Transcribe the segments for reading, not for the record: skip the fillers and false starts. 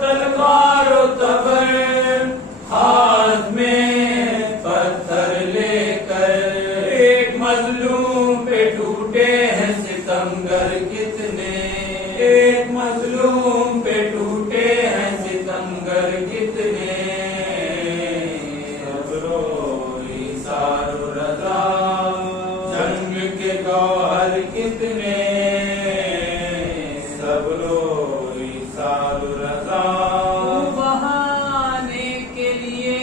तलवार तबर, हाथ में पत्थर लेकर। एक मजलूम पे टूटे हैं सितमगर कितने, एक मजलूम पे टूटे हैं सितमगर कितने। सब्रो इसारो रज़ा, जंग के गौहर कितने। सब्रो इसारो रज़ा, बहाने के लिए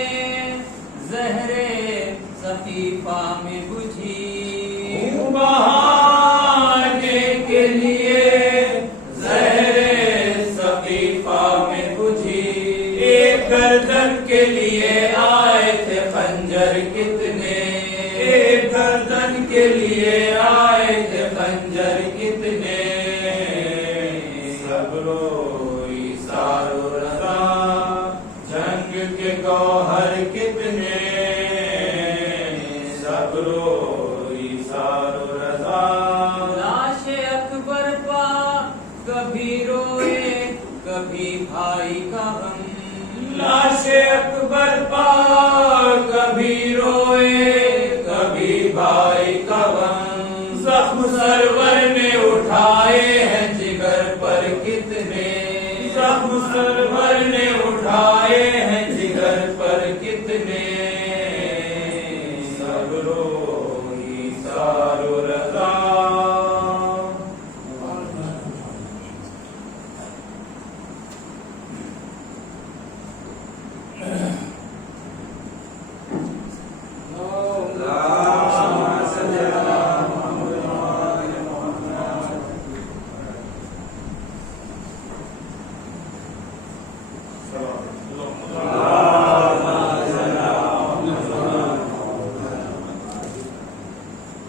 ज़हरे सकीफा में बुझी। बहाने के लिए ज़हरे सकीफा में बुझी। एक गर्दन के लिए आए थे खंजर कितने, एक गर्दन के लिए आए थे खंजर कितने। सब्रो इसारो रज़ा, जंग के गौहर कितने। सब्रो इसारो रज़ा, लाशे अकबर पा कभी रोए कभी भाई का गम। लाशे अकबर पा कभी रोए कभी भाई का गम। जख्म सरवर ने उठाए हैं जिगर पर कितने, जख्म सरवर ने उठाए हैं जिगर पर कितने। सब्रो इसारो रज़ा,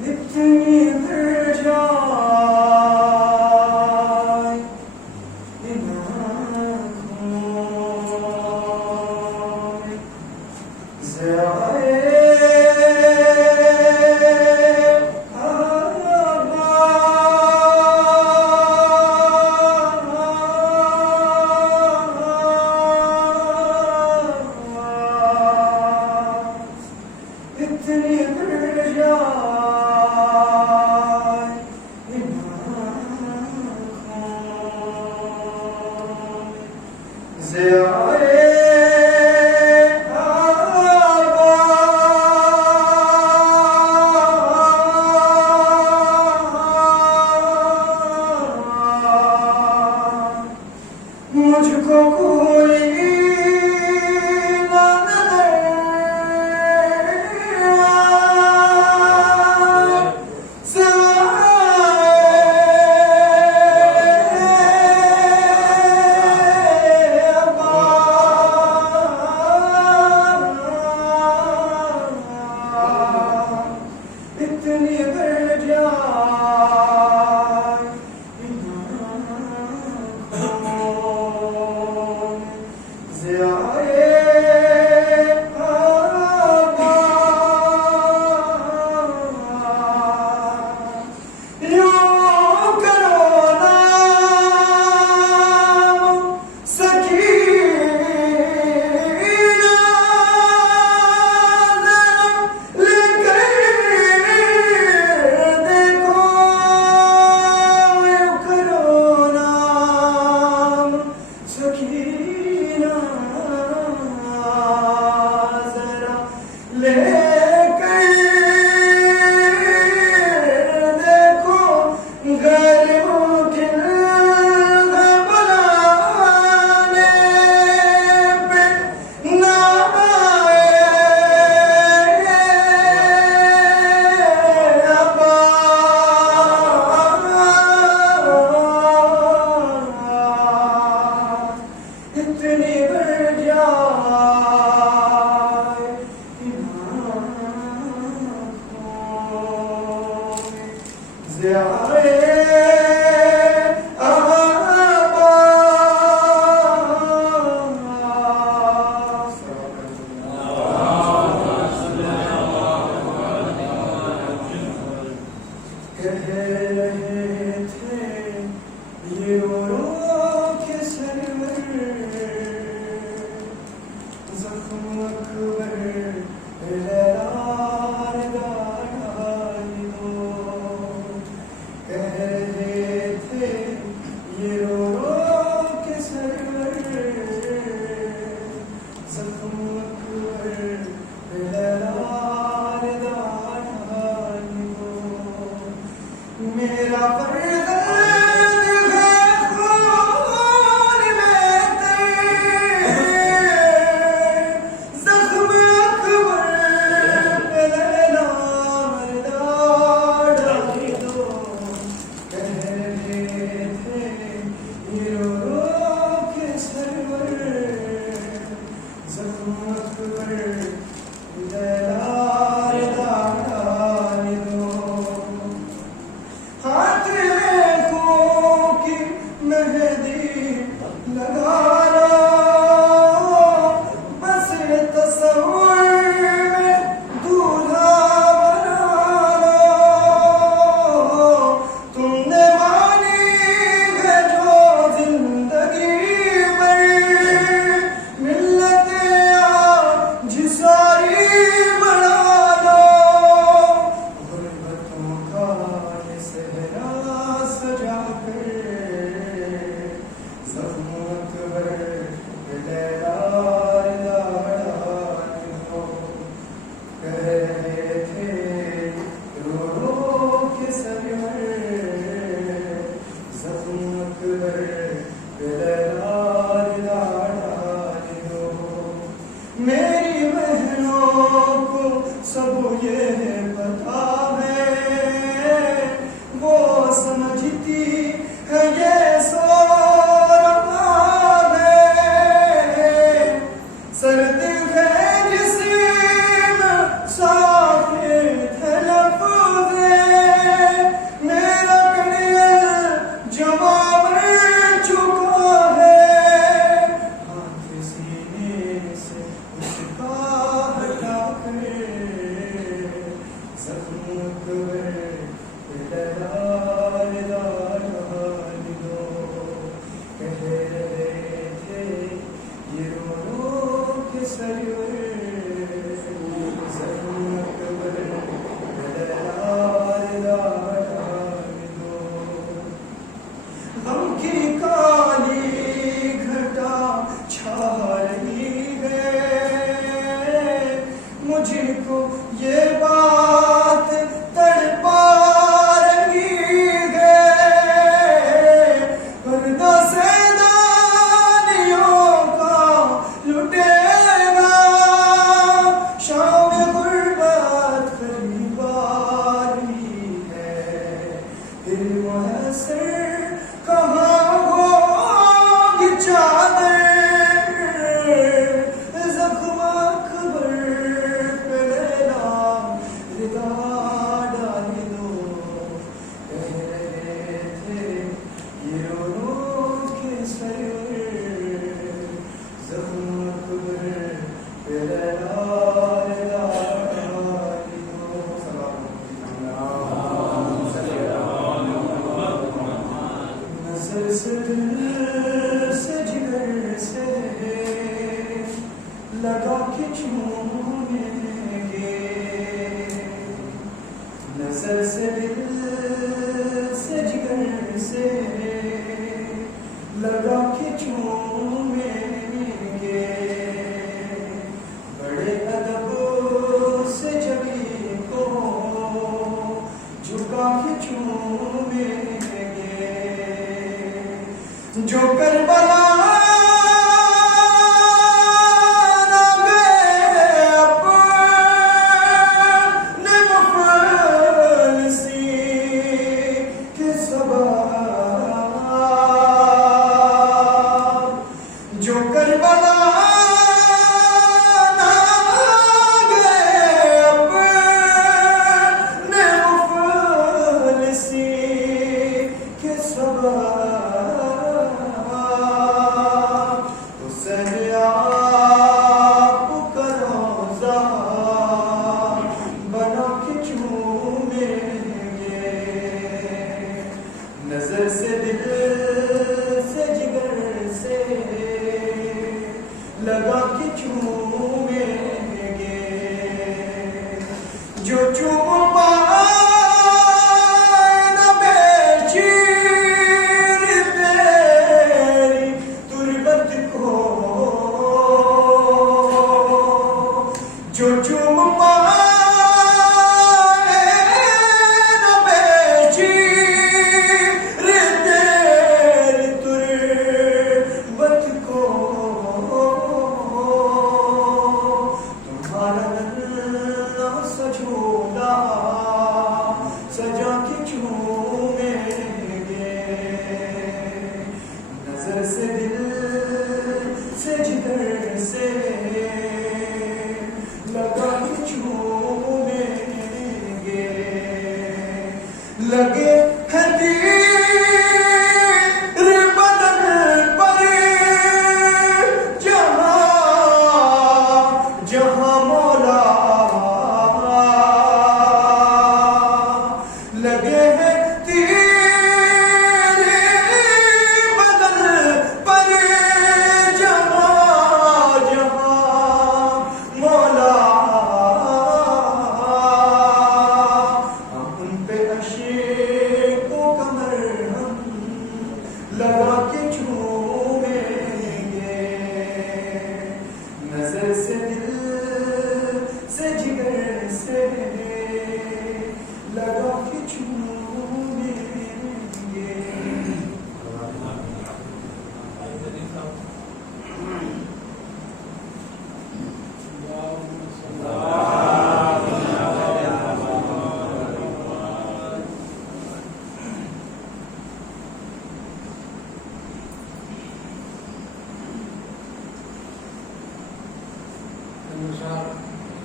इतनी मिल जाए इन आँखों में, ज़राए इतनी मिल जाए इन आँखों में, ज़राए मुझको कोई ना नजर आए, सिवाए अब्बास। इतनी बढ़ जाए इन आँखों में, ज़राए अब्बास। यूं करो नाम सकीना, लेकर देखो। यूं करो नाम सकीना, ज़रा लेकर देखो। गैर मुमकिन है बुलाने पे ना आए अब्बास। इतनी बढ़ जाए इन आँखों में, ज़राए अब्बास। कह रहे थे ये औरों के सरवर कह रहे थे ये रो रो के सरवर जख्म अकबर बेलाल दानी को मेरा पर्दा मेरी बहनों को सब ये पता है वो समझती है ये सो रहा है सर्द है जिस्म साफे थे लफ्ज़ मेरा कड़ियल जवाब चुका है हाथ सीने से उसका हटा कर जख्म अकबर बेलाल दानी दो कह रहे थे ये रो रो के सरवर जख्म अकबर बेलाल दानी दो गम की काली घटा छा रही है मुझको ये बात तड़पा रही है पर्दा से दानियों का लुटेगा शाम गुर्बत करीब आ रही है फिर मुहस्सिर कहाँ होगी चादर जख्म अकबर पे रिदा डाली दो कह रहे थे ये रो रो के सरवर जख्म अकबर पे डाली दो नजर से दिल से जिगर से लगा के चूमेंगे नजर से दिल से जिगर से लगा के चूमेंगे बड़े अदब से जबी को झुका के चूमेंगे जो करबला